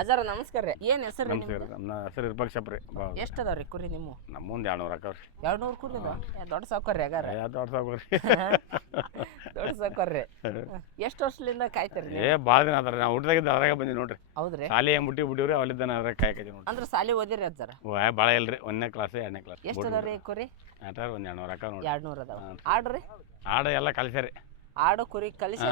ಅಜಾರ ನಮಸ್ಕಾರ ರೀ. ಏನ್ ಹೆಸರು ರೀ ನಮಸ್ಕಾರ ನಮ್ಮ ಹೆಸರು ಇರ್ಪಕ್ಷಪ್ಪ ರೀ. ಎಷ್ಟು ಎಷ್ಟ್ ಅದಾವ್ರಿ ಕುರಿ ನಿಮ್ಮ? ನಮ್ಮ ಮುಂದೆ ಎರಡು ನೂರು ಅಕ್ಕವ್ರಿ ಎರಡು ನೂರು ಕುರಿ ಅದಾವ ದೊಡ್ಡ ಸಾವ್ಕಾರ ರೀ ಅಗಾರ ದೊಡ್ಡ ದೊಡ್ಡ ಸಾಕೋರಿ ದೊಡ್ಡ ಸಾವ್ಕಾರ ರೀ ಎಷ್ಟ್ ವರ್ಷದಿಂದ ಕಾಯ್ತೀರಿ ಏ ಭಾಳ ದಿನ ಅದಾರ ನಾವು ಊಟದಾಗಿದ್ದ ಅದ್ರಾಗ ಬಂದಿ ನೋಡ್ರಿ. ಹೌದ್ರಿ. ಶಾಲೆ ಹೆಂಗ್ ಬಿಟ್ಟಿ ಬಿಟ್ಟಿವ್ರಿ ಅಲ್ಲಿದ್ದಾನ ಅದ್ರಾಗ ಕಾಯ್ಕೈತಿ ನೋಡ್ರಿ. ಅಂದ್ರ ಸಾಲಿ ಓದಿರಿ ಅಜ್ಜಾರ? ಓ ಭಾಳ ಇಲ್ರಿ. ಒಂದನೇ ಕ್ಲಾಸ್ ಎರಡನೇ ಕ್ಲಾಸ್ ಎಷ್ಟು ಅದಾವ್ರಿ ಕುರಿ? ಆಟ ಒಂದು ಎರಡು ನೂರು ಅಕ್ಕ ನೋಡಿ ಎರಡು ನೂರು ಅದಾವ. ಆಡ್ರಿ? ಆಡ ಎಲ್ಲ ಕಲಿಸ್ಯಾರಿ. ಆಡು ಕುರಿ ಕಲಿಸಿ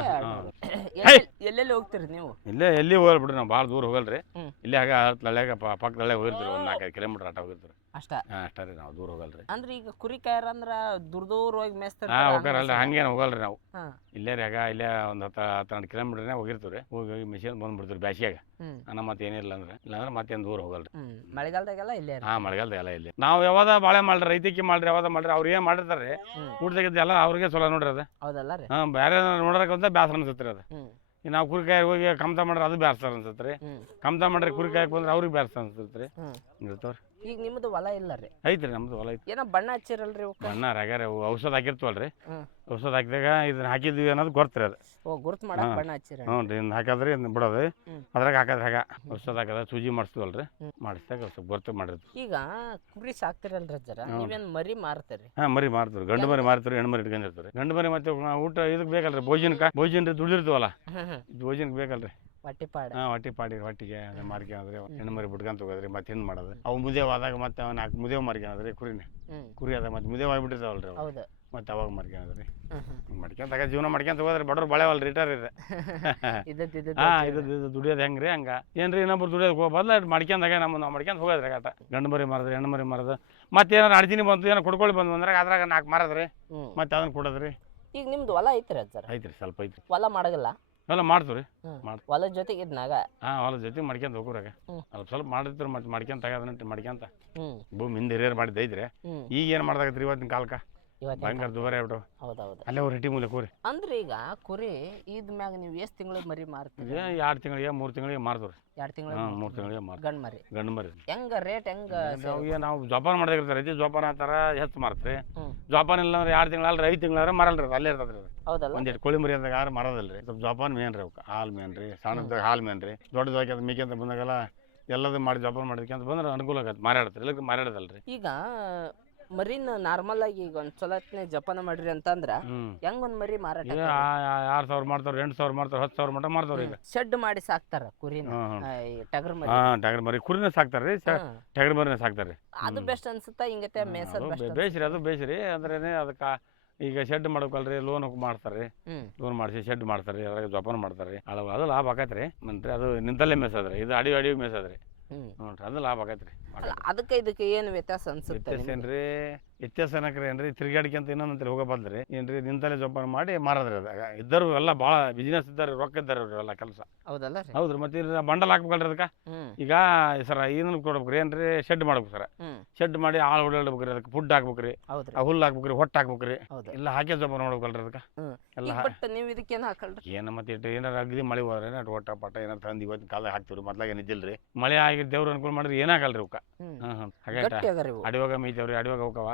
ಎಲ್ಲೆಲ್ಲಿ ಹೋಗ್ತೀರಿ ನೀವು? ಇಲ್ಲೇ ಎಲ್ಲಿ ಹೋಗಲ್ ಬಿಡ್ರಿ ನಾವು ಭಾಳ ದೂರ ಹೋಗಲ್ರಿ. ಇಲ್ಲಿ ಹಾಗೆ ತಳ್ಳ್ಯಾಗ ಪಕ್ಕದಲ್ಲೇ ಹೋಗಿರ್ತೀರಿ ಒಂದು ನಾಲ್ಕೈದು ಕಿಲೋಮೀಟ್ರ್ ಆಟ ಹೋಗಿರ್ತೀರಿ. ಅಷ್ಟ. ರೀ ನಾವು ದೂರ ಹೋಗಲ್ರಿ. ಅಂದ್ರೆ ಈಗ ಕುರಿ ಕಾಯರ್ ಅಂದ್ರ ದೂರ ದೂರ ಹೋಗಿ ಮೇಸ್ತಾರ ಹಾಂ ಹೋಗಾರಲ್ಲ ಹಂಗೇನು ಹೋಗಲ್ರಿ ನಾವು. ಹಾ. ಇಲ್ಲೇ ರೀ ಆಗ ಇಲ್ಲೇ ಒಂದು ಹತ್ತು ಹತ್ತೆರಡು ಕಿಲೋಮೀಟರ್ನೇ ಹೋಗಿರ್ತೀವಿ ಹೋಗಿ ಹೋಗಿ ಮಿಷನ್ ಬಂದ್ಬಿಡ್ತೀವಿ ಬ್ಯಾಸಿಯಾಗ ಹ್ಮ್. ಮತ್ತೆ ಏನಿಲ್ಲ ಅಂದ್ರೆ ಇಲ್ಲಾಂದ್ರೆ ಮತ್ತೇನು ದೂರ ಹೋಗಲ್ರಿ. ಹ್ಮ್ ಮಳೆಗಾಲದಾಗೆಲ್ಲ ಇಲ್ಲೇ ಆ ಹಾಂ ಮಳೆಗಾಲದ ಎಲ್ಲ ಇಲ್ಲಿ. ನಾವು ಯಾವಾಗ ಬಾಳೆ ಮಾಡ್ರಿ ರೈತಕ್ಕೆ ಮಾಡ್ರಿ ಯಾವಾಗ ಮಾಡ್ರಿ ಅವ್ರು ಏನು ಮಾಡಿರ್ತಾರೆ ಹ್ಮ್. ಊಟದಾಗಿದ್ದ ಎಲ್ಲ ಅವ್ರಿಗೆ ಚಲೋ ನೋಡ್ರಿ ಅದು. ಹೌದಲ್ಲ ರೀ. ಹಾಂ ಬೇರೆ ನೋಡೋಕಂತ ಬ್ಯಾಸರ ಅನ್ಸುತ್ತೆ ರೀ ಅದು. ಹ್ಮ್. ಈಗ ನಾವು ಕುರಿಕಾಯಿ ಹೋಗಿ ಕಮ್ತ ಮಾಡ್ರೆ ಅದು ಬ್ಯಾಸರ ಅನ್ಸುತ್ತೆ ರೀ ಹ್ಮ್. ಕಮ್ತ ಮಾಡ್ರಿ ಕುರಿಕಾಯಕ್ಕೆ ಬಂದ್ರೆ ಅವ್ರಿಗೆ ಬ್ಯಾಸರ ಅನ್ಸುತ್ತೆ ರೀ ಹ್ಮ್ ಇರ್ತಾವ್ರಿ. ಈಗ ನಿಮ್ದು ಹೊಲ ಇಲ್ಲ ರೀ ಐತ್ರಿ ನಮ್ದು ಹೊಲ ಐತಿ ಏನೋ ಬಣ್ಣ ಹಚ್ಚಿರಲ್ರಿ ಅವಕ್ಕ ಬಣ್ಣ ರಗಾರ ಔಷಧ ಹಾಕಿರ್ತವಲ್ರಿ. ಹ್ಮ್. ಔಷಧ ಹಾಕಿದಾಗ ಇದನ್ನ ಹಾಕಿದ್ವಿ ಅನ್ನೋದು ಗೊತ್ತ್ರಿ ಅದು. ಓ ಗುರುತು ಮಾಡಕ್ ಹಾ. ಬಣ್ಣ ಹಚ್ಚಿರ ಹ್ಞೂ ರೀ ಇದನ್ನ ಹಾಕಿದ್ರಿ ಇದನ್ನ ಬಿಡೋದು. ಹ್ಮ್. ಅದ್ರಾಗ ಹಾಕೋದು ಹಾಗ. ಔಷಧ ಹಾಕೋದ ಸೂಜಿ ಮಾಡಿಸ್ತೀವಲ್ರಿ. ಹ್ಮ್. ಮಾಡಿಸಿದಾಗ ಸ್ವಲ್ಪ ಗೊತ್ತು ಮಾಡಿರ್ತೀವಿ. ಈಗ ಕುರಿ ಸಾಕ್ತಿರಲ್ರಿ ಜರ? ಹ್ಮ್. ನೀವೇನ್ ಮರಿ ಮಾರ್ತೀರಿ? ಹಾಂ ಮರಿ ಮಾರ್ತೀವಿ ಗಂಡು ಮರಿ ಮಾರ್ತೀವಿ ಹೆಣ್ಣು ಮರಿ ಇಟ್ಕೊಂಡಿರ್ತೀವಿ ಗಂಡು ಮರಿ ಮತ್ತೆ ಊಟ ಇದಕ್ಕೆ ಬೇಕಲ್ರಿ ಭೋಜನಕ್ಕೆ ಭೋಜನ ರೀ ದುಡಿದಿರ್ತೀವಲ್ಲ ಭೋಜನಕ್ಕೆ ಬೇಕಲ್ರಿ. ಹೊಟ್ಟಿ ಪಾಡ. ಹಾಂ ಹೊಟ್ಟಿ ಪಾಡಿ ಹೊಟ್ಟಿಗೆ ಅದನ್ನ ಮಾರ್ಕೊಂಡ್ರೆ ಹೆಣ್ಣು ಮರಿ ಬಿಟ್ಕೊಂತ ಹೋಗೋದ್ರಿ ಮತ್ತೆ ಹೆಣ್ಣು ಮಾಡೋದು. ಅವು ಮುದೇ ಆದಾಗ ಮತ್ತೆ ಅವ್ನ ನಾಲ್ಕು ಮುದೇವ್ ಮಾರ್ಕೊಂಡ್ರಿ ಕುರಿನೇ. ಹ್ಮ್. ಕುರಿ ಅದ ಮತ್ತೆ ಮುದೇವ್ ಆಗಿಬಿಟ್ಟಿರ್ತಾವಲ್ರಿ ಅವು. ಹೌದು. ಮತ್ತೆ ಅವಾಗ ಮಾರ್ಕೊಂಡ್ರಿ ಹ್ಮ್ ಮಡ್ಕೊಂತಾಗ ಜೀವನ ಮಾಡ್ಕೊಂತ ಹೋಗೋದ್ರಿ ಬಡವ್ರು ಬಳೆವಲ್ ರಿಟೈರ್ ಇದೆ. ಇದ್ದದ್ ಇದ್ದದ್ ಹಾಂ. ಇದು ಇದು ದುಡಿಯೋದು ಹೆಂಗ್ರಿ ಹಂಗ. ಏನ್ರಿ ಇನ್ನೊಬ್ರು ದುಡಿಯೋದು ಹೋಗ ಬದಲ ಮಾಡ್ಕೊಂಡಾಗ ನಮ್ಮ ನಾವು ಮಾಡ್ಕೊಂತ ಹೋಗೋದ್ರಿ ಆಟ. ಗಂಡು ಮರಿ ಮಾರದ್ರಿ ಹೆಣ್ಣು ಮರಿ ಮಾರದು. ಮತ್ತೆ ಏನಾರು ಅಡ್ಜಿನಿ ಬಂತು ಏನೋ ಕೊಡ್ಕೊಳ್ಳಿ ಬಂದು ಅಂದಾಗ ಅದ್ರಾಗ ನಾಲ್ಕು ಮಾರದ್ರಿ. ಹ್ಮ್. ಮತ್ತೆ ಅದನ್ನ ಕೊಡೋದ್ರಿ. ಈಗ ನಿಮ್ದು ಹೊಲ ಐತ್ರಿ ಅಜ್ಜರ ಐತ್ರಿ ಸ್ವಲ್ಪ ಐತ್ರಿ. ಹೊಲ ಮಾಡಗಲ್ಲ ಎಲ್ಲ ಮಾಡ್ತೀವಿ ರೀ. ಮಾಡ್ತೀವಿ. ಮಾಡ್- ಹೊಲದ ಜೊತೆಗೆ ಇದ್ನಾಗ ಹಾಂ ಹೊಲದ ಜೊತೆ ಮಾಡ್ಕೊಂತ ಹೋಗೋರಾಗ. ಸ್ವಲ್ಪ ಸ್ವಲ್ಪ ಮಾಡಿರ್ತೀರಿ ಮತ್ತೆ ಮಾಡ್ಕೊಂತ ತೆಗೋದನ್ನ ಮಾಡ್ಕೊಂತ ಹ್ಮ್. ಭೂಮಿ ಹಿಂದೆ ಹಿರಿಯರು ಮಾಡಿದ್ದೈತ್ರಿ ಈಗ ಏನು ಮಾಡ್ದಾಗತ್ರಿ ಇವತ್ತಿನ ಕಾಲಕ್ಕೆ ಭಯಂಕರ ದುಬಾರಿ ಆಗ್ಬಿಟ್ಟು ಹೌದೌದು. ಅಲ್ಲೇ ಅವ್ರು ಮೂಲೆ ಕೂರಿ. ಅಂದ್ರೆ ಈಗ ಕುರಿ ಇದ್ ಮ್ಯಾಗ ನೀವು ಎಷ್ಟ್ ತಿಂಗಳಿಗೆ ಮರಿ ಮಾರ್ತೀರಿ? ಎರಡು ತಿಂಗಳಿಗೆ ಮೂರು ತಿಂಗಳಿಗೆ ಮಾರ್ತೀವಿ ಎರಡ್ ತಿಂಗಳ ಹಾಂ ಮೂರು ತಿಂಗಳಿಗೆ ಮಾರ್ತೀವಿ. ಗಂಡ್ ಮರಿ. ಗಂಡು ಮರಿ. ಹೆಂಗ ರೇಟ್ ಹೆಂಗ ನಾವು ನಾವು ಜೋಪಾನ ಮಾಡ್ದಾಗಿರ್ತಾರೆ ಇದು ಜೋಪಾನ ಆತರ ಹೆಚ್ಚು ಮಾರ್ತ್ರಿ ಜೋಪಾನ ಇಲ್ಲ ಅಂದ್ರೆ ಎರಡು ತಿಂಗಳ ಐದು ತಿಂಗಳಾರ ಮರಲ್ರಿ ಅಲ್ಲೇ ಇರ್ತದ್ರಿ ಹೌದಲ್ಲ? ಒಂದೆರಡು ಕೋಳಿ ಮರಿ ಅಂದಾಗ ಯಾರು ಮರದಲ್ರಿ. ಸ್ವಲ್ಪ ಜೋಪಾನ ಮೇನ್ ರೀ ಅವಕ್ಕೆ. ಹಾಲು ಮೇನ್ ರೀ. ಸಣ್ಣದಾಗ ಹಾಲು ಮೇನ್ ರೀ. ದೊಡ್ಡದಾಗಿ ಅದು ಮೇಕೆ ಬಂದಾಗೆಲ್ಲ ಎಲ್ಲದೂ ಮಾಡಿ ಜೋಪಾನ ಮಾಡಿದ್ಕೆ ಅಂತ ಬಂದ್ರೆ ಅನುಕೂಲ ಆಗತ್ತೆ. ಮಾರಾಡತ್ರಿ. ಇಲ್ಲ ಮಾರಾಡದಲ್ರಿ. ಈಗ ಮರಿನ ನಾರ್ಮಲ್ ಆಗಿ ಈಗ ಒಂದ್ ಸಲತ್ನೆ ಜಪಾನ ಮಾಡ್ರಿ ಅಂತಂದ್ರ ಹೆಂಗ್ ಒಂದ್ ಮರಿ ಮಾರಾಟ ಈಗ ಆರ್ ಸಾವಿರ ಮಾಡ್ತಾರ ಎಂಟು ಸಾವಿರ ಮಾಡ್ತಾರ ಹತ್ತು ಸಾವಿರ ಮಟ ಮಾಡ್ತಾವ್ರಿ ಈಗ. ಶೆಡ್ ಮಾಡಿ ಸಾಕ್ತಾರ ಕುರಿನ ಹ್ಞೂ ಆ, ಈ ಟಗರ್ ಮರಿ. ಹಾಂ ಟಗರ್ ಮರಿ. ಕುರಿನ ಸಾಕ್ತಾರೆ ಹಾ. ಟಗರ್ ಮರಿನ ಸಾಕ್ತಾರೆ ಅದು ಬೆಸ್ಟ್ ಅನ್ಸುತ್ತಾ ಹಿಂಗತೆ ಮೇಸದ್ ಬೆಸ್ಟ್ ಬೇಸ್ರಿ ಅದು ಬೇಸ್ರಿ. ಅಂದ್ರೇನೆ ಅದಕ್ಕೆ ಈಗ ಶೆಡ್ ಮಾಡ್ಬೇಕಲ್ರಿ ಲೋನ್ ಮಾಡ್ತಾರೆ ರೀ ಹ್ಮ್. ಲೋನ್ ಮಾಡಿಸಿ ಶೆಡ್ ಮಾಡ್ತಾರೆ ರೀ ಅದ್ರಾಗ ಜೋಪಾನ ಮಾಡ್ತಾರೆ ರೀ ಅದು ಅದು ಲಾಭ ಆಗತ್ತೆ ರೀ ಮಂತ್ರಿ ಅದು ನಿಂತಲ್ಲೇ ಮೇಸದ್ರಿ. ಇದು ಅಡಿ ಅಡಿ ಮೇಸದ್ರಿ. ಹ್ಮ್ ನೋಡ್ರಿ ಅದು ಲಾಭ ಆಗೈತ್ರಿ. ಅದಕ್ಕೆ ಇದಕ್ಕೆ ಏನು ವ್ಯತ್ಯಾಸ ಅನ್ಸುತ್ತೆ ಏನ್ರಿ? ವ್ಯತ್ಯಾಸ ಏನಕ್ರಿ ಏನ್ರಿ ತಿರ್ಗಾಡಿಕೆಂತ ಇನ್ನೊಂದಂತ್ರಿ ಹೋಗೋ ಬದ್ರಿ ಏನ್ರಿ ನಿಂತಲ್ಲೇ ಜೋಪಾನ ಮಾಡಿ ಮಾರದ್ರಿ ಅದಾಗ ಇದ್ದರು ಎಲ್ಲ ಭಾಳ ಬಿಸ್ನೆಸ್ ಇದ್ದಾರೆ ರೊಕ್ಕ ಇದ್ದಾರೆ ಅವ್ರು ಎಲ್ಲ ಕೆಲಸ. ಹೌದಲ್ಲ ರೀ. ಹೌದ್ರಿ ಮತ್ತೆ ಇಲ್ಲಿ ಬಂಡಲ್ ಹಾಕ್ಬೇಕಲ್ರಿ ಅದಕ್ಕೆ? ಈಗ ಸರ ಏನನ್ನು ಕೊಡ್ಬೇಕ್ರಿ ಏನ್ರಿ ಶೆಡ್ ಮಾಡ್ಬೇಕು ಸರ. ಶೆಡ್ ಮಾಡಿ ಆಳು ಓಡಾಡ್ಬೇಕ್ರಿ ಅದಕ್ಕೆ ಫುಡ್ ಹಾಕ್ಬೇಕ್ರಿ ಹೌದ್ರಿ. ಆ ಹುಲ್ಲು ಹಾಕ್ಬೇಕ್ರಿ ಹೊಟ್ಟು ಹಾಕ್ಬೇಕ್ರಿ. ಹೌದು ಎಲ್ಲ ಹಾಕಿ ಜೋಪಾನ ನೋಡ್ಬೇಕಲ್ರಿ ಅದಕ್ಕೆ? ಎಲ್ಲ ನೀವು ಬಟ್ ಏನು ಇದಕ್ಕೇನ್ ಹಾಕಲ್ರಿ? ಏನು ಮತ್ತೆ ಇಟ್ಟು ಏನಾರ ಅಗದಿ ಮಳೆ ಹೋದ್ರೆ ಏನಾರು ಒಟ್ಟ ಪಟ್ಟ ಏನಾರ ತಂದು ಇವತ್ತಿನ ಕಾಲ ಹಾಕ್ತಿವ್ರಿ ಮೊದ್ಲಾಗ ಏನಿದ್ದಿಲ್ರಿ ಮಳೆ ಆಗಿ ದೇವ್ರ ಅನುಕೂಲ ಮಾಡಿದ್ರೆ ಏನಾಗಲ್ರಿ ಅವಕ್ಕ? ಹ್ಮ್. ಹ್ಮ್ ಹ್ಮ್. ಹಾಗೆ ಗಟ್ಟಿ ಅದಾರ ಇವು. ಅಡಿವಾಗ ಮೇಯ್ತೇವ್ರಿ ಅಡಿವಾಗ ಹೋಗವ?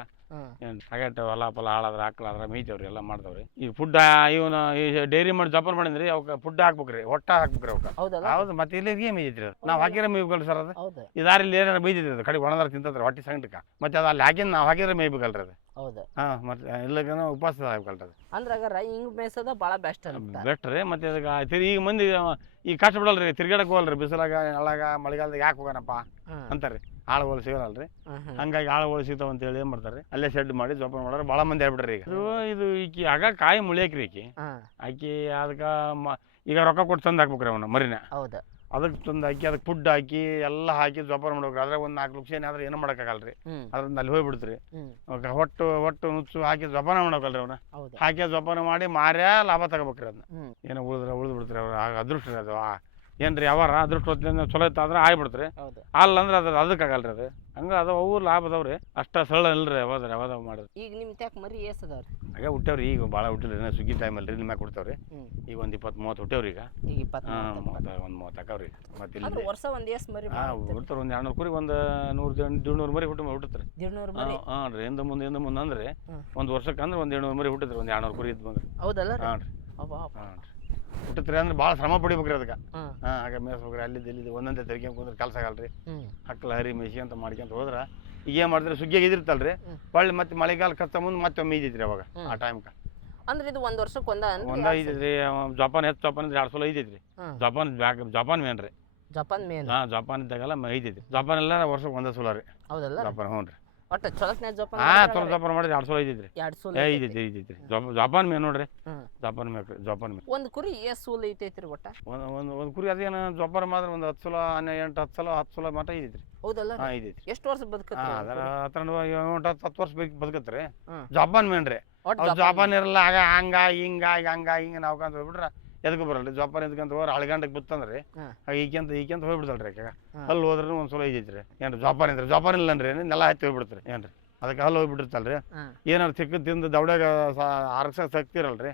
ಏನು ಹಾಗೆಟ್ ಹೊಲ ಫಲ ಹಾಳಾದ್ರೆ ಹಾಕ್ಲಾದ್ರೆ ಮೀತವ್ರಿ ಎಲ್ಲ ಮಾಡ್ತಾವ್ರಿ ಈಗ ಫುಡ್ ಇವನು ಈ ಡೈರಿ ಮಾಡಿ ಜೋಪಾನ ಮಾಡಿದ್ರಿ ಅವಕ್ಕೆ ಫುಡ್ ಹಾಕ್ಬೇಕ್ರಿ ಹೊಟ್ಟ ಹಾಕ್ಬೇಕ್ರಿ ಅವಕ್ಕೆ. ಹೌದಲ್ಲ? ಹೌದು ಮತ್ತೆ ಇಲ್ಲಿ ಮೇಯ್ತೈತ್ರಿ ಅದು. ನಾವು ಹಾಕಿದ್ರೆ ಮೇಯ್ಬೇಕಲ್ರಿ ಸರ್ ಅದು? ಹೌದು. ಇದಾರಲ್ಲಿ ಏನಾರ ಮೀಜಿದ್ರಿ ಅದು? ಕಡೆ ಒಣದಾರ ತಿಂತದ್ರಿ ಹೊಟ್ಟೆ ಸಂಗಟಕ ಮತ್ತೆ ಅದು ಅಲ್ಲಿ ಹಾಕಿದ್ ನಾವು ಹಾಕಿದ್ರೆ ಮೇಯ್ಬೇಕಲ್ರಿ ಅದು. ಹೌದು. ಹಾಂ ಮತ್ತೆ ಇಲ್ಲಗನ ಉಪವಾಸ ಆಗ್ಬೇಕಲ್ರಿ ಅದು. ಅಂದ್ರೆ ಅಗಾರ ಹಿಂಗ್ ಮೇಯ್ಸೋದ ಭಾಳ ಬೆಸ್ಟ್ ಅಂತ ಬೆಸ್ಟ್ ರೀ ಮತ್ತೆ ಅದಕ್ಕೆ ತಿರ್ಗಿ ಈಗ ಮಂದಿ ಈಗ ಕಷ್ಟ ಬಿಡಲ್ರಿ ತಿರ್ಗಾಡಕ್ ಹೋಗಲ್ರಿ ಬಿಸಿಲಾಗ ಅಳಗ ಮಳೆಗಾಲದಾಗ ಯಾಕೆ ಹೋಗೋಣಪ್ಪ ಅಂತಾರೆ ಆಳುಗಳು ಹ್ಮ್ ಹ್ಮ್. ಹಂಗಾಗಿ ಆಳುಗಳು ಸಿಗ್ತಾವ ಅಂತ ಹೇಳಿ ಏನ್ ಮಾಡ್ತಾರೆ ಅಲ್ಲೇ ಶೆಡ್ ಮಾಡಿ ಜೋಪಾನ ಮಾಡೋರು ಬಹಳ ಮಂದಿ ಆಗ್ಬಿಟ್ರಿ ಈಗ. ಇದು ಇದು ಈಕಿ ಆಗ ಕಾಯಿ ಮುಳಿಯಕ್ರಿ ಈಕಿ. ಆಕಿ ಅದಕ್ಕೆ ಈಗ ರೊಕ್ಕ ಕೊಟ್ಟು ತಂದು ಹಾಕ್ಬೇಕ್ರಿ ಅವನ ಮರಿನ. ಹೌದು. ಅದಕ್ಕೆ ತಂದು ಹಾಕಿ ಅದಕ್ಕೆ ಫುಡ್ ಹಾಕಿ ಎಲ್ಲ ಹಾಕಿ ಜೋಪಾನ ಮಾಡ್ಬೇಕು ಅದ್ರಾಗ ಒಂದು ನಾಲ್ಕು ಲಕ್ಷ ಏನಾದ್ರೆ ಏನು ಮಾಡೋಕ್ಕಾಗಲ್ರಿ. ಅದ್ರಿಂದ ಅಲ್ಲಿ ಹೋಗ್ಬಿಡ್ತ್ರಿ. ಹೊಟ್ಟು ಹೊಟ್ಟು ನುಚ್ಚು ಹಾಕಿ ಜೋಪಾನ ಮಾಡಕಲ್ರಿ ಅವನ. ಹಾಕಿ ಜೋಪಾನ ಮಾಡಿ ಮಾರ್ಯಾ ಲಾಭ ತಗೋಬೇಕ್ರಿ ಅದನ್ನ ಏನೋ ಉಳಿದ್ರೆ ಉಳಿದು ಬಿಡ್ತಾರೆ ಅವ್ರು. ಆಗ ಅದೃಷ್ಟ ರೀ ಅದು ಆ- ಏನ್ರಿ ಯಾವಾರ ಅದೃಷ್ಟ ಚಲೋ ಇತ್ತು ಅಂದ್ರೆ ಆಗ್ಬಿಡ್ತ್ರಿ. ಹೌದು. ಅಲ್ಲ ಅಂದ್ರೆ ಅದು ಅದಕ್ಕೆ ಆಗಲ್ರಿ ಅದು. ಹಂಗ ಅದ ಅವು ಲಾಭ ಅದಾವ್ರಿ ಅಷ್ಟ ಸರಳ ಇಲ್ರಿ ಯಾವ್ದು ಯಾವ್ದು ಮಾಡಿದ್ರು. ಈಗ ನಿಮ್ ತ್ಯಾಕ್ ಮರಿ ಎಸ್ ಅದಾವ್ರಿ ಹಾಗೆ ಹುಟ್ಟವ್ರಿ ಈಗ ಭಾಳ ಹುಟ್ಟಿಲ್ರಿ ಸುಗ್ಗಿ ಟೈಮಲ್ಲಿ ರೀ ಮ್ಯಾಗ ಕೊಡ್ತಾವ್ರಿ. ಹ್ಮ್. ಈಗ ಒಂದು ಇಪ್ಪತ್ತು ಮೂವತ್ತು ಹುಟ್ಟವ್ರಿ ಈಗ. ಈಗ ಇಪ್ಪತ್ತ್ ಹಾಂ ಒಂದು ಮೂವತ್ತು ಹಾಕವ್ರಿ ಮತ್ತೆ ಅಂದ್ರೆ ಇಲ್ಲಿ ವರ್ಷ ಒಂದ್ ಎಸ್ ಮರಿ ಹಾಂ ಹುಡ್ತಾರೆ ಒಂದು ಎರಡ್ನೂರು ಕುರಿ ಒಂದು ನೂರು ದೇಡ್ನೂರು ಮರಿ ಹುಟ್ಟು ಹುಟ್ಟತ್ರಿ. ದಿಡ್ನೂರು ಮರಿ? ಹಾಂ ರೀ ಹಿಂದೆ ಮುಂದೆ ಹಿಂದೆ ಮುಂದೆ ಅಂದ್ರೆ ಹ್ಮ್. ಒಂದು ವರ್ಷಕ್ಕೆ ಅಂದ್ರೆ ಒಂದು ಏಳ್ನೂರು ಮರಿ ಹುಟ್ಟಿದ್ರಿ ಒಂದು ಎರಡ್ನೂರು ಕುರಿ ಇದ್ದು ಬಂದ್ರಿ. ಹೌದಲ್ಲ ರೀ? ಹಾಂ ರೀ ಅಬ್ಬಾ ಅಬ್ಬಾ. ಹಾಂ ರೀ ಹುಟ್ಟತ್ರಿ ಅಂದ್ರೆ ಭಾಳ ಶ್ರಮ ಪಡಿಬೇಕ್ರಿ ಅದಕ್ಕೆ. ಹ್ಮ್ ಹಾಂ ಹಾಗೆ ಮೇಯಿಸ್ಬೇಕ್ರಿ ಅಲ್ಲಿದ್ದು ಇಲ್ಲಿದ್ದು ಒಂದೊಂದೇ ತೆರಿಗೆ ಕುಂದ್ರೆ ಕೆಲಸ ಆಗಲ್ರಿ. ಹ್ಮ್. ಹಕ್ಕಲ ಹರಿ ಮೇಸಿ ಅಂತ ಮಾಡ್ಕೊಂತ ಹೋದ್ರ ಈಗ ಏನು ಮಾಡಿದ್ರೆ ಸುಗ್ಗಿಯಾಗಿ ಇದಿರ್ತಲ್ರಿ ಹ್ಮ್. ಹೊಳ್ಳಿ ಮತ್ತೆ ಮಳೆಗಾಲ ಕಷ್ಟ ಮುಂದೆ ಮತ್ತೆ ಒಮ್ಮೆ ಇದ್ದೈತ್ರಿ ಅವಾಗ ಹ್ಮ್. ಆ ಟೈಮ್ಗೆ ಅಂದ್ರೆ ಇದು ಒಂದ್ ವರ್ಷಕ್ಕೆ ಒಂದ ಒಂದ ಇದ್ರಿ ಜಪಾನ್ ಹೆಚ್ಚು ಜಪಾನ್ ಅಂದ್ರೆ ಎರಡು ಸಲ ಐತೈತ್ರಿ ಜಪಾನ್ ಬ್ಯಾಕ್ ಜಪಾನ್ ಮೇನ್ ರೀ. Japan main. ಹಾಂ ಜಪಾನ್ ಇದ್ದಾಗೆಲ್ಲ ಮ- ಜಪಾನ್ ಎಲ್ಲ ವರ್ಷಕ್ಕೆ ಒಂದೇ ಸಲ ರೀ. ಹೌದಲ್ಲ ಜಪಾನ್ ಹ್ಞೂ ರೀ ಒಟ್ಟ ಜಪಾನ್ ಮೇನ್ರಿ ಚಲೋ ಜಪಾನ್ ಮಾಡಿದ್ರೆ ಎರಡು ಸಲ ಐತೈತ್ರಿ. ಎರಡ್ ಸೂಲ್ ಏ ಐತೈತಿ ಐತೈತ್ರಿ. ಜಪ- ಜಪಾನ್ ಮೇನ್ ನೋಡ್ರಿ. ಹ್ಮ್. ಜಪಾನ್ ಮೇಕ್ ಜಪಾನ್ ಮೇನ್ ಒಂದ್ ಕುರಿ ಎಷ್ಟ್ ಸೂಲ್ ಐತೈತ್ರಿ ಒಟ್ಟ? ಒಂದು ಒಂದು ಒಂದು ಕುರಿ ಅದೇನು ಜಪಾನ್ ಮಾತ್ರ ಒಂದು ಹತ್ತು ಸಲ ಹನ್ನೆ ಎಂಟು ಹತ್ತು ಸಲ ಹತ್ತು ಸಲ ಮಟ ಐತೈತ್ರಿ. ಹೌದಲ್ಲ ಹಾಂ ಐತೈತಿ ಎಷ್ಟು ವರ್ಷ ಬದುಕತ್ರಿ ಹಾಂ ಒಂದ್ ಅದರ ಕುರಿ? ಹತ್ತೆರಡು ಎಂಟು ಹತ್ತು ಹತ್ತು ವರ್ಷ ಬೇಕು ಬದುಕತ್ರಿ. ಹ್ಮ್. ಜಪಾನ್ ಮೇನ್ ರೀ ಒಟ್ಟ್ ಅವ್ರು ಜಪಾನ್ ಜಪಾನ್ ಇರಲ್ಲ ಆಗ ಹಂಗ ಹಿಂಗ ಹಂಗ ಹಿಂಗ ನಾವ್ ಕಂತ ಹೋಗ್ಬಿಟ್ರೆ ಎದಕ್ಕೆ ಬರಲ್ಲ ಜೋಪಾನ ಎದಕ್ಕಂತ ಹೋದ್ರೆ ಅಳಗಂಡಕ್ಕೆ ಬಿತ್ತಂದ್ರಿ. ಈಕೆಂತ ಈಕೆಂತ ಹೋಗ್ಬಿಡ್ತಲ್ರಿ ಆಕೆ ಹ್ಮ್. ಅಲ್ಲಿ ಹೋದ್ರೆ ಒಂದು ಸಲ ಐತೈತ್ರಿ ಏನ್ರಿ ಜೋಪಾನ ಇದ್ರೆ ಜೋಪಾನ ಇಲ್ಲನ್ರಿ ನೆಲ ಹತ್ತಿ ಹೋಗ್ಬಿಡ್ತಾರೆ. ಏನ್ರಿ ಅದಕ್ಕೆ ಅಲ್ಲಿ ಹೋಗ್ಬಿಟ್ಟಿರ್ತಲ್ರಿ. ಏನಾರು ತಿಕ್ಕ ತಿಂದು ದವಡ್ಯಾಗ ಆರಕ್ಷ ಸಕ್ತಿರಲ್ರಿ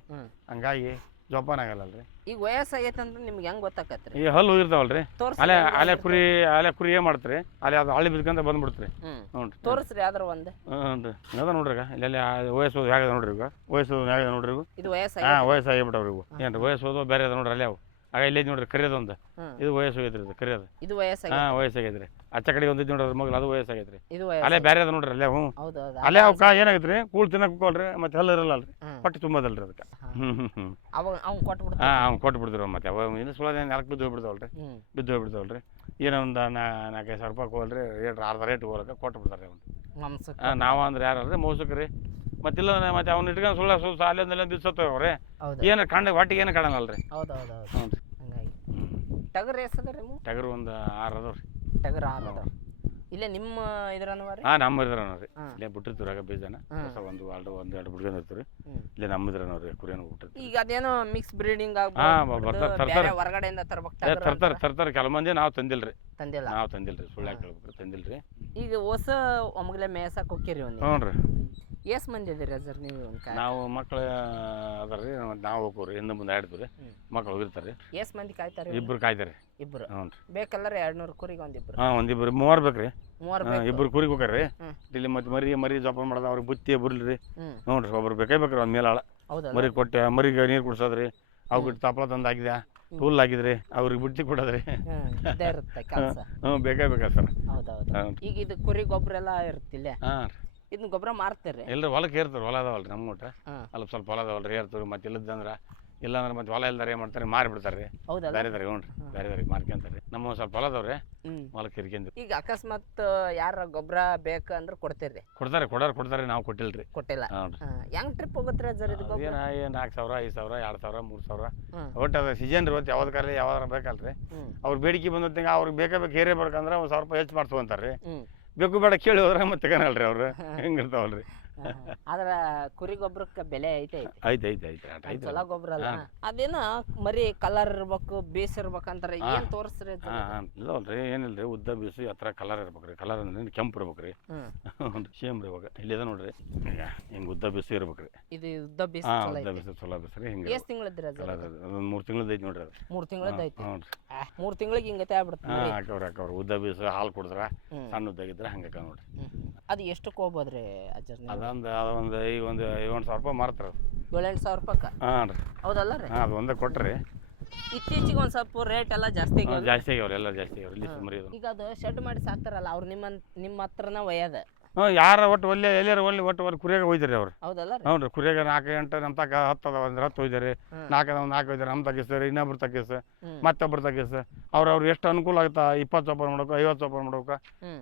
ಹಂಗಾಗಿ ಜಪಾನ್ ಆಗಲ್ಲಲ್ರಿ? ಈಗ ವಯಸ್ಸಾಗೈತೆ ಅಂದ್ರೆ ನಿಮ್ಗೆ ಹೆಂಗ್ ಗೊತ್ತಾಕತ್ರಿ? ಈ ಹಲ್ಲು ತೋರ್ಸ್ರಿ ಅಲೆ ಹೆಂಗ್ ಅಲೆ? ಕುರಿ ಅಲೆ ಕುರಿ ಏನ್ ಮಾಡ್ತ್ರಿ? ಅಲ್ಲಿ ಅದು ಹಳ್ಳಿ ಬಿದ್ಕಂತ ಬಂದ್ಬಿಡ್ತ್ರಿ. ಹ್ಮ್. ಹ್ಞೂ ರೀ ತೋರಿಸ್ರಿ ಯಾವ್ದಾರ ಒಂದ್. ಹ್ಞೂ ರೀ ಅದ ನೋಡ್ರಿ ಈಗ. ಇಲ್ಲೆಲ್ಲಿ ವಯಸ್ಸು ಹೇಗದ ನೋಡ್ರಿ ಈಗ. ವಯಸ್ಸು ಹೇಗದ ನೋಡ್ರಿ ಇದು ವಯಸ್ಸು ವಯಸ್ಸಾಗೈತೆ ವಯಸ್ಸಾಗಿಬಿಟ್ಟವ್ರಿ ಇವು ಏನು ವಯಸ್ಸು ಬೇರೆ ಅದ ನೋಡ್ರಿ ಅಲ್ಲೇ ಅವು. ಆಗ ಇಲ್ಲೇ ನೋಡ್ರಿ ಕರಿಯೋದೊಂದು ಇದು ವಯಸ್ಸು ಹೋಗೈತ್ರಿ ಇದು ಕರಿಯೋದು. ಇದು ವಯಸ್ಸು ಹಾ ವಯಸ್ಸಾಗೈತ್ರಿ ಅಚ್ಚ ಕಡೆ ಒಂದಿದ್ ನೋಡ್ರಿ ಮಗಳು ಅದು ವಯಸ್ಸಾಗೈತ್ರಿ ಇದು ಅಲ್ಲೇ ಬೇರೆ ಅದ ನೋಡ್ರಿ ಅಲ್ಲೇ ಹ್ಞೂ. ಹೌದು ಹೌದು. ಅಲ್ಲೇ ಅವಕ್ಕ ಏನಾಗೈತ್ರಿ ಕೂಳ್ ತಿನ್ನಕ್ ಹೋಗಲ್ರಿ ಮತ್ತೆ ಹಲ್ಲ ಇರಲ್ಲಲ್ರಿ. ಹ್ಮ್. ಪಟ್ಟಿ ತುಂಬದಲ್ರಿ ಅದಕ್ಕೆ. ಹಾ. ಹ್ಞೂ ಹ್ಞೂ ಹ್ಞೂ ಅವಾಗ ಅವ್ನ್ ಕೊಟ್ಬಿಡ್ತಾನ ಹಾಂ ಅವ್ನು ಕೊಟ್ಟು ಬಿಡ್ತಿರೋ ಮತ್ತೆ. ಅವ ಇನ್ನು ಸುಳ್ಳ ನಾಲ್ಕು ಬಿದ್ದು ಹೋಗ್ಬಿಡ್ತಾವಲ್ರಿ ಹ್ಮ್. ಬಿದ್ದು ಹೋಗ್ಬಿಡ್ತಾವಲ್ರಿ ಏನೋ ಒಂದು ನಾಲ್ಕೈದು ಸಾವಿರ ರೂಪಾಯಿ ಹೋಗಲ್ರಿ ರೇಟ್ ಅರ್ಧ ರೇಟ್ ಹೋಗಕ್ಕೆ ಕೊಟ್ಟು ಬಿಡ್ತಾರೆ ಅವ್ನು. ಮಾಂಸಕ್ಕೆ ಹಾಂ ನಾವು ಅಂದ್ರೆ ಯಾರಲ್ರಿ ಮೋಸಕ್ರಿ ಮತ್ತಿಲ್ಲ ಮತ್ತೆ ಅವ್ನ ಇಟ್ಕೊಂಡು ಸುಳ್ಳ ಸುಳ್ಳು ಅಲ್ಲಿಂದ ಅಲ್ಲಿಂದ ದಿವ್ಸ ಹೌದು. ಏನು ಕಂಡ ಹೊಟ್ಟಿಗೆ ಏನು ಕಾಣಲ್ಲಲ್ರಿ. ಹೌದು ಹೌದು ಹೌದು. ಹ್ಞೂ ರೀ. ಟಗರ್ ಎಷ್ಟದ ರೀ ಟಗರು ಒಂದು ಆರು ಅದಾವ ರೀ. ಟಗರ್ ಆರು ಅದಾವ. ಇಲ್ಲೇ ನಿಮ್ಮ ಇದ್ರನವ ರೀ? ಹಾಂ ನಮ್ಮ ಇದ್ರ ಹಾಂ. ಇಲ್ಲೇ ಬಿಟ್ಟಿರ್ತೀವಿ ಆಗ ಬೀಜನ. ಹೊಸ ಒಂದು ಎರಡು ಒಂದು ಎರಡು ಬಿಡ್ಕೊಂಡಿರ್ತೀವಿ ಹ್ಮ್. ಇಲ್ಲೇ ನಮ್ಮ ಇದ್ರ ನೋಡ್ರಿ ಕುರಿಯನ್ನು ಬಿಟ್ಟಿರ್ತೀವಿ ಈಗ ಅದೇನೋ ಮಿಕ್ಸ್ ಬ್ರೀಡಿಂಗ್ ಹಾ, ಬ- ಬರ್ತಾರ್, ಆಗ್ಬೋದು ತರ್ತಾರ. ಬೇರೆ ಹೊರಗಡೆಯಿಂದ ತರ್ಬೇಕು ಏ ಟಗರ್ ತರ್ತಾರೆ ಅಂತಾರ. ತರ್ತಾರೆ. ಮಂದಿ ನಾವು ತಂದಿಲ್ರಿ. ತಂದಿಲ್ಲ. ನಾವು ತಂದಿಲ್ರಿ ಸುಳ್ಳು ಹಾ. ಕೇಳ್ಬೇಕು ತಂದಿಲ್ರಿ. ಈಗ ಹೊಸ ಒಮ್ಗಲೆ ಮೇಯ್ಸಕ್ ಹೋಕ್ಕಿರಿ ಒಂದು ಹ್ಞೂ ರೀ ಎಷ್ಟ್ ಮಂದಿ ಅದೀರಿ ಸರ್ ನೀವು ನಾವು ಮಕ್ಳು ಅದಾರ ರೀ ನಾವು ಹೋಗ್ರಿ ಹಿಂದೆ ಮುಂದೆ ಆಡ್ತೀವಿ ರೀ. ಮಕ್ಳು ಹೋಗಿರ್ತಾರೆ ಎಷ್ಟು ಮಂದಿ ಕಾಯ್ತಾರೆ ಇಬ್ರು ಕಾಯ್ತಾರೆ ಇಬ್ರು. ಹ್ಞೂ ರೀ ಬೇಕಲ್ಲರ ಎರಡ್ ನೂರು ಕುರಿಗೆ ಒಂದಿಬ್ರು ಹಾಂ ಒಂದಿಬ್ರು ಮೂವರು ಬೇಕ್ರಿ. ಮೂವರ್ ಮೂವರು ಇಬ್ರು ಕುರಿಗೆ ಹೋಗ್ರಿ. ಇಲ್ಲಿ ಮತ್ತೆ ಮರಿ ಮರಿ ಜೋಪಾನ ಮಾಡೋದು ಅವ್ರಿಗೆ ಬುತ್ತಿ ಬರ್ಲಿ ನೋಡ್ರಿ ಹ್ಞೂ ರೀ ಒಬ್ರು ಬೇಕೇ ಬೇಕ್ರಿ ಒಂದು ಮೇಲಾಳ. ಮರಿ ಕೊಟ್ಟೆ ಮರಿಗೆ ನೀರು ಕುಡ್ಸೋದ್ರಿ. ಅವ್ರಿಗೆ ತಪ್ಪಲ ತಂದು ಹಾಕಿದೆ ಟೂಲ್ ಆಗಿದ್ರಿ. ಅವ್ರಿಗೆ ಬುಟ್ಟಿ ಕೊಡೋದ್ರಿ. ಹ್ಞೂ ಬೇಕೇ ಬೇಕಾ ಸರ್. ಈಗ ಇದು ಕುರಿ ಗೊಬ್ಬರ ಎಲ್ಲ ಇರ್ತಿಲ್ಲ ಹಾಂ ರೀ. ಇದನ್ನ ಗೊಬ್ಬರ ಮಾರ್ತಾರೆ? ಎಲ್ಲರೂ ಹೊಲಕ್ಕೆ ಏರ್ತಾರೆ ಹೊಲ ಅದಾವಲ್ರಿ ನಮ್ಮ ಊಟ ಅಲ್ಲಿ ಸ್ವಲ್ಪ ಹೊಲ ಅದಾವಲ್ರಿ ಏರ್ತಾರೆ ಮತ್ತೆ ಇಲ್ಲದಂದ್ರ ಇಲ್ಲಾಂದ್ರೆ ಮತ್ತೆ ಹೊಲ ಇಲ್ದಾರೆ ಏನು ಮಾಡ್ತಾರೆ ಮಾರಿ ಬಿಡ್ತಾರೆ ಹೌದಾ ಬೇರೆ ಹ್ಞೂ ರೀ ಬೇರೆ ಮಾರ್ಕೊಂತಾರೆ ನಮ್ಮ ಸ್ವಲ್ಪ ಹೊಲ ಅದಾವ್ರಿ ಹೊಲಕ್ಕೆ ಇರ್ಕೊಂಡ್ರಿ ಈಗ ಅಕಸ್ಮಾತ್ ಯಾರ ಗೊಬ್ಬರ ಬೇಕು ಅಂದ್ರೆ ಕೊಡ್ತೀರಿ? ಕೊಡ್ತಾರೆ ಕೊಡೋರು ಕೊಡ್ತಾರೆ ನಾವು ಕೊಟ್ಟಿಲ್ರಿ. ಕೊಟ್ಟಿಲ್ಲ. ಹ್ಞೂ ಹೆಂಗ್ ಟ್ರಿಪ್ ಹೋಗುತ್ತೆ ಸರ್ ಇದು ಗೊಬ್ಬರ? ಏನು ಏನು ನಾಲ್ಕು ಸಾವಿರ ಐದು ಸಾವಿರ ಎರಡು ಸಾವಿರ ಮೂರು ಸಾವಿರ. ಒಟ್ಟು ಅದು ಸೀಸನ್ ಇವತ್ತು ಯಾವ್ದು ಕಾಲ ಯಾವ್ದಾರ ಬೇಕಲ್ರಿ. ಅವ್ರ ಬೇಡಿಕೆ ಬಂದತ್ತಿಂಗ ಅವ್ರಿಗೆ ಬೇಕೇ ಬೇಕು ಏರೇ ಬೇಕಂದ್ರೆ ಒಂದು ಸಾವಿರ ರೂಪಾಯಿ ಹೆಚ್ಚು ಮಾಡ್ಸ್ಕೊಂತಾರೆ ರೀ ಹ್ಮ್. ಬೇಕು ಬೇಡ ಕೇಳಿ ಹೋದ್ರೆ ಮತ್ತೆ ತಗೊಳಲ್ರಿ ಅವ್ರು ಹೆಂಗಿರ್ತಾವಲ್ರಿ. ಆದ್ರ ಕುರಿ ಗೊಬ್ಬರಕ್ಕೆ ಬೆಲೆ ಐತೆ ಐತೆ. ಐತೆ ಐತೆ ಐತೆ. ಆಟ ಅದ್ ಐತೆ ಚಲೋ ಗೊಬ್ಬರ ಅಲ್ಲ. ಅದೇನ ಮರಿ ಕಲರ್ ಇರ್ಬೇಕು ಬೇಸ್ ಇರ್ಬೇಕಂತಾರ ಅಂತಾರೆ ಏನ್ ತೋರಿಸ್ರಿ ಅದು? ಹಾಂ ಇಲ್ಲವಲ್ರಿ ಏನಿಲ್ಲ ಉದ್ದ ಬೀಸು ಹತ್ರ ಕಲರ್ ಇರ್ಬೇಕ್ರಿ. ಕಲರ್ ಅಂದ್ರೆ ಕೆಂಪು ಇರ್ಬೇಕ್ರಿ. ಒಂದು ಸೇಮ್ ರೀ ಇವಾಗ. ಇಲ್ಲಿದೆ ನೋಡ್ರಿ. ಈಗ ಹಿಂಗೆ ಉದ್ದ ಬೀಸು ಇರ್ಬೇಕ್ರಿ. ಇದು ಉದ್ದ ಬೀಸ್ ಹಾಂ ಚಲೋ ಉದ್ದ ಐತೆ. ಬೀಸು ಚಲೋ ಬೀಸ್ರಿ ಹಿಂಗ ಎಷ್ಟ್ ತಿಂಗಳದ್ರಿ ಅದು? ಕಲರ್ ಅದೊಂದು ಮೂರು ತಿಂಗಳದ್ದು ಐತಿ ನೋಡ್ರಿ ಅದು. ಮೂರ್ ತಿಂಗಳದ ಐತಿ? ಹ್ಞೂ ರೀ. ಆ, ಮೂರ್ ತಿಂಗಳಿಗೆ ಹಿಂಗತೆ ಆಗ್ಬಿಡುತ್ತೆ ಹಾಂ ಹಾಕವ್ರಿ ಹಾಕವ್ರಿ. ಉದ್ದ ಬೀಸು ಹಾಲು ಕುಡಿದ್ರ ಹ್ಮ್. ಸಣ್ಣ ಉದ್ದಾಗಿದ್ರೆ ಹಂಗೆ ನೋಡ್ರಿ. ಅದು ಎಷ್ಟಕ್ಕೆ ಹೋಗ್ಬೋದ್ರಿ ಅಜ್ಜರ್ ನೀವು ಅದೊಂದು ಅದೊಂದು ಈಗ ಒಂದು ಏಳು ಸಾವಿರ ರೂಪಾಯಿ ಮಾರ್ತಾರೆ ಏಳೆಂಟು ಸಾವಿರ ರೂಪಾಯಿ ಹಾಂ ರೀ. ಹೌದಲ್ಲ ರೀ? ಹಾಂ ಅದು ಒಂದೇ ಕೊಟ್ರಿ. ಇತ್ತೀಚಿಗೆ ಒಂದು ಸ್ವಲ್ಪ ರೇಟ್ ಎಲ್ಲ ಜಾಸ್ತಿ ಜಾಸ್ತಿ ಆಗ್ಯಾವ್ರಿ ಎಲ್ಲ ಜಾಸ್ತಿ ಆಗ್ಯಾವ್ರಿ ಇಲ್ಲಿ ಈಗ ಅದು ಶೆಡ್ ಮಾಡಿ ಸಾಕ್ತಾರಲ್ಲ ಅವ್ರು ನಿಮ್ಮ ನಿಮ್ಮ ಹತ್ರನ ಒಯ್ಯದ. ಹ್ಞೂ ಯಾರ ಒಟ್ಟು ಒಲ್ಲೆ ಎಲ್ಲಾರ ಒಳ್ಳೆ ಒಟ್ಟು ಒಳ್ಳೆ ಕುರಿಯಾಗ ಹೋಯ್ತಾರೆ ಅವ್ರು. ಹೌದಲ್ಲ ಹ್ಞೂ ರೀ ಕುರಿಯಾಗ ನಾಲ್ಕು ಎಂಟು ನಮ್ಮ ತಕ ಹತ್ತು ಒಂದ್ರ ಅಂದ್ರೆ ಹತ್ತು ಹೋಯ್ತಾರೆ ಹ್ಮ್. ನಾಲ್ಕು ಅದಾವ ನಾಲ್ಕು ಹೋಯ್ತಾರೆ ನಮ್ಮ ತಗಿಸ್ತಾರೆ ಇನ್ನೊಬ್ರು ತಗಿಸ್ ಮತ್ತೊಬ್ರು ತಗಿಸ್ ಅವ್ರು ಅವ್ರು ಎಷ್ಟು ಅನುಕೂಲ ಆಗುತ್ತಾ ಇಪ್ಪತ್ತು ಜೋಪಾನ ಮಾಡೋಕೆ ಐವತ್ತು ಜೋಪಾನ ಮಾಡ್ಬೇಕು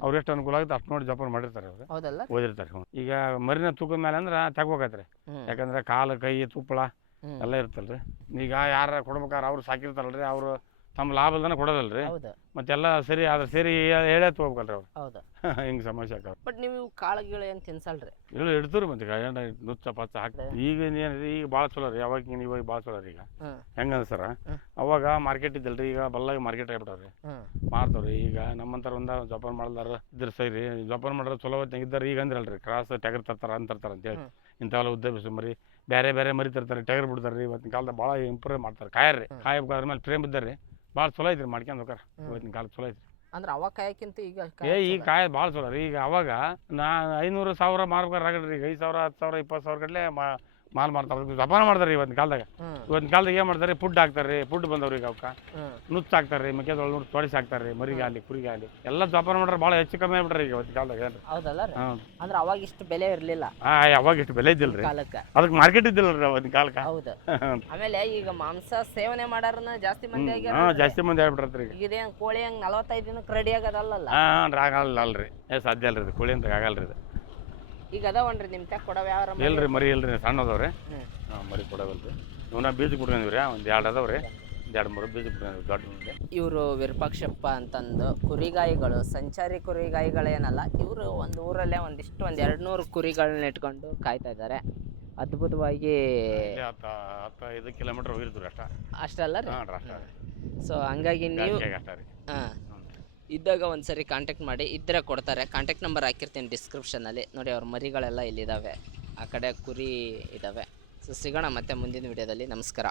ಅವ್ರ ಎಷ್ಟು ಅನುಕೂಲ ಆಗುತ್ತೆ ಅಷ್ಟು ನೋಡಿ ಜೋಪಾನ ಮಾಡಿರ್ತಾರೆ ಅವ್ರು. ಓದಿರ್ತಾರೆ ಹ್ಞೂ. ಈಗ ಮರಿನ ತೂಕದ ಮೇಲೆ ಅಂದ್ರೆ ತೆಗ್ಬೇಕಾಯ್ತ್ರಿ ಹ್ಮ್. ಯಾಕಂದ್ರೆ ಕಾಲು ಕೈ ತುಪ್ಪಳ ಎಲ್ಲ ಇರ್ತಲ್ರಿ. ಈಗ ಯಾರ ಕೊಡ್ಬೇಕಾರೆ ಅವ್ರು ಸಾಕಿರ್ತಾರಲ್ರಿ ಅವರು ತಮ್ಮ ಲಾಭದನ ಕೊಡೋದಲ್ರಿ. ಹೌದು. ಮತ್ತೆಲ್ಲ ಸರಿ ಆದ್ರೆ ಸರಿ ಹೇಳೇ ತಗೋಬೇಕಲ್ರಿ ಅವ್ರು. ಹೌದು. ಹಿಂಗೆ ಸಮಸ್ಯೆ ಆಕಾವ ಬಟ್ ನೀವು ಕಾಳು ಗೀಳು ಏನು ತಿನ್ಸಲ್ರಿ? ಇಲ್ಲ ಇಡ್ತೀರಿ ಮತ್ತೆ ಈಗ ಏನ ನುಚ್ಚ ಪಚ್ಚ ಹಾಕಿ ಈಗ ಏನ್ರಿ ಈಗ ಭಾಳ ಚಲೋ ರೀ. ಯಾವಾಗ ಇವಾಗ ಭಾಳ ಚಲೋ ರೀ ಈಗ. ಹ್ಮ್. ಹೆಂಗಂದ್ರೆ ಸರ ಅವಾಗ ಮಾರ್ಕೆಟ್ ಇದ್ದಲ್ರಿ ಈಗ ಬಲ್ಲಾಗಿ ಮಾರ್ಕೆಟ್ ಆಗ್ಬಿಟ್ಟವ್ರಿ ಹ್ಮ್. ಮಾರ್ತಾವ್ರಿ ಈಗ ನಮ್ಮಂತರ ಒಂದ ಜೋಪಾನ ಮಾಡ್ದಾರ ಇದ್ರ ಸರಿ. ಜೋಪಾನ ಮಾಡೋರು ಚಲೋ ಹೊತ್ತಿನಾಗ ಇದ್ದಾರೆ ಈಗ ಅಂದ್ರಲ್ರಿ. ಕ್ರಾಸ್ ಟೆಗರ್ ತರ್ತಾರ ಅಂತ ತರ್ತಾರ ಅಂತೇಳಿ ಹ್ಮ್. ಇಂಥವೆಲ್ಲ ಉದ್ದ ಬಿಸಿ ಮರಿ ಬೇರೆ ಬೇರೆ ಮರಿ ತರ್ತಾರೆ ಟಗರ್ ಬಿಡ್ತಾರೆ ರೀ ಇವತ್ತಿನ ಕಾಲದಾಗ ಭಾಳ ಇಂಪ್ರೂವ್ ಮಾಡ್ತಾರೆ ಕಾಯರ್ರಿ. ಕಾಯಬೇಕಾದ್ರ ಮೇಲೆ ಫ್ರೇಮ್ ಇದ್ದಾರೆ ರೀ ಭಾಳ ಚಲೋ ಐತ್ರಿ ಮಾಡ್ಕೊಂಡು ಹೋಗಾರ. ಇವತ್ತಿನ ಕಾಲ ಚಲೋ ಐತ್ರಿ ಅಂದ್ರೆ ಅವಾಗ ಕಾಯಕ್ಕಿಂತ ಈಗ ಏ ಈ ಕಾಯ ಭಾಳ ಚಲೋ ರೀ ಈಗ ಅವಾಗ ನಾ ಐನೂರು ಸಾವಿರ ಮಾರ್ಬೇಕಾರೆ ಆಗಲ್ರಿ ಈಗ ಐದು ಸಾವಿರ ಹತ್ತು ಸಾವಿರ ಇಪ್ಪತ್ತು ಸಾವಿರ ಗಟ್ಟಲೆ ಮಾಲ್ ಮಾಡ್ತಾರೆ ವ್ಯಾಪಾರ ಮಾಡ್ತಾರೆ ಇವತ್ತಿನ ಕಾಲದಾಗ. ಇವತ್ತಿನ ಕಾಲದಾಗ ಏನು ಮಾಡ್ತಾರೆ ಫುಡ್ ಹಾಕ್ತಾರೆ ಫುಡ್ ಬಂದವ್ರಿ ಈಗ ಅವಕ್ಕೆ. ಹ್ಮ್. ನುಚ್ಚು ಹಾಕ್ತಾರೆ ಮೆಕ್ಕೆಜೋಳ ನುಚ್ಚು ತೊಡಿಸಿ ಹಾಕ್ತಾರೆ ಮರಿಗಾಲಿ ಕುರಿಗಾಲಿ ಎಲ್ಲ ಜಪಾನ ಮಾಡ್ರೆ ಭಾಳ ಹೆಚ್ಚು ಕಮ್ಮಿ ಆಗ್ಬಿಟ್ರೆ ಈಗ ಇವತ್ತಿನ ಕಾಲದಾಗ ಏನು ಹೌದಲ್ಲ ಅಂದ್ರೆ ಅವಾಗ ಇಷ್ಟು ಬೆಲೆ ಇರಲಿಲ್ಲ. ಹಾಂ ಅವಾಗ ಇಷ್ಟು ಬೆಲೆ ಇದ್ದಿಲ್ಲ ರೀ ಅದಕ್ಕೆ ಮಾರ್ಕೆಟ್ ಇದ್ದಿಲ್ಲ ರೀ ಅವತ್ತಿನ ಕಾಲಕ್ಕೆ. ಹೌದು. ಆಮೇಲೆ ಈಗ ಮಾಂಸ ಸೇವನೆ ಮಾಡಾರನ ಜಾಸ್ತಿ ಮಂದಿ ಆಗಿ ಹಾಂ ಜಾಸ್ತಿ ಮಂದಿ ಆಗ್ಬಿಟ್ರತ್ರಿ ಈಗ. ಇದೇನ್ ಕೋಳಿ ಹಂಗ್ ನಲವತ್ತೈದು ದಿನಕ್ಕೆ ರೆಡಿ ಆಗೋದಲ್ಲಲ್ಲ. ಹಾಂ ಆಗಲ್ಲ ಅಲ್ರಿ ಏ ಸಾಧ್ಯ ಅಲ್ರಿ ಇದು ಕೋಳಿ ಅಂತ ಆಗಲ್ರಿ ಇದು ಈಗ ಅದಾವನ್ರಿ ನಿಮ್ ತಕ್ಕ ಕೊಡವ ಯಾವ ಇಲ್ರಿ ಮರಿ ಇಲ್ರಿ ಸಣ್ಣ ಅದಾವ್ರಿ. ಹಾಂ ಮರಿ ಕೊಡವಲ್ರಿ. ಇವನ್ನ ಬೀಜ ಕುಟ್ಕೊಂಡಿವ್ರಿ ಒಂದು ಎರಡು ಅದಾವ್ರಿ. ಒಂದು ಎರಡು ಮೂರು ಬೀಜ ಕುಟ್ಕೊಂಡಿವಿ ದೊಡ್ಡ ಮಂದಿ ಇವರು ವಿರೂಪಾಕ್ಷಪ್ಪ ಅಂತಂದು ಕುರಿಗಾಯಿಗಳು ಸಂಚಾರಿ ಕುರಿಗಾಯಿಗಳೇನಲ್ಲ ಇವರು ಒಂದು ಊರಲ್ಲೇ ಒಂದಿಷ್ಟು ಒಂದು ಎರಡು ನೂರು ಕುರಿಗಳನ್ನ ಇಟ್ಕೊಂಡು ಕಾಯ್ತಾ ಇದ್ದಾರೆ ಅದ್ಭುತವಾಗಿ ಇಲ್ಲಿ ಹತ್ತು ಹತ್ತು ಐದು ಕಿಲೋಮೀಟ್ರ್ ಹೋಗಿರ್ತೀವಿ ಅಷ್ಟ. ಅಷ್ಟಲ್ಲ ರೀ? ಹಾಂ ಅಷ್ಟ. ರೀ ಸೊ ಹಂಗಾಗಿ ನೀವು ಜಾಸ್ತಿ ಅಷ್ಟ ರೀ? ಹಾಂ. ಇದ್ದಾಗ ಒಂದ್ಸರಿ ಕಾಂಟ್ಯಾಕ್ಟ್ ಮಾಡಿ ಇದ್ದರೆ ಕೊಡ್ತಾರೆ. ಕಾಂಟ್ಯಾಕ್ಟ್ ನಂಬರ್ ಹಾಕಿರ್ತೀನಿ ಡಿಸ್ಕ್ರಿಪ್ಷನಲ್ಲಿ ನೋಡಿ, ಅವ್ರ ಮರಿಗಳೆಲ್ಲ ಇಲ್ಲಿದ್ದಾವೆ ಆ ಕಡೆ ಕುರಿ ಇದ್ದಾವೆ ಸೊ ಸಿಗೋಣ ಮತ್ತೆ ಮುಂದಿನ ವಿಡಿಯೋದಲ್ಲಿ ನಮಸ್ಕಾರ.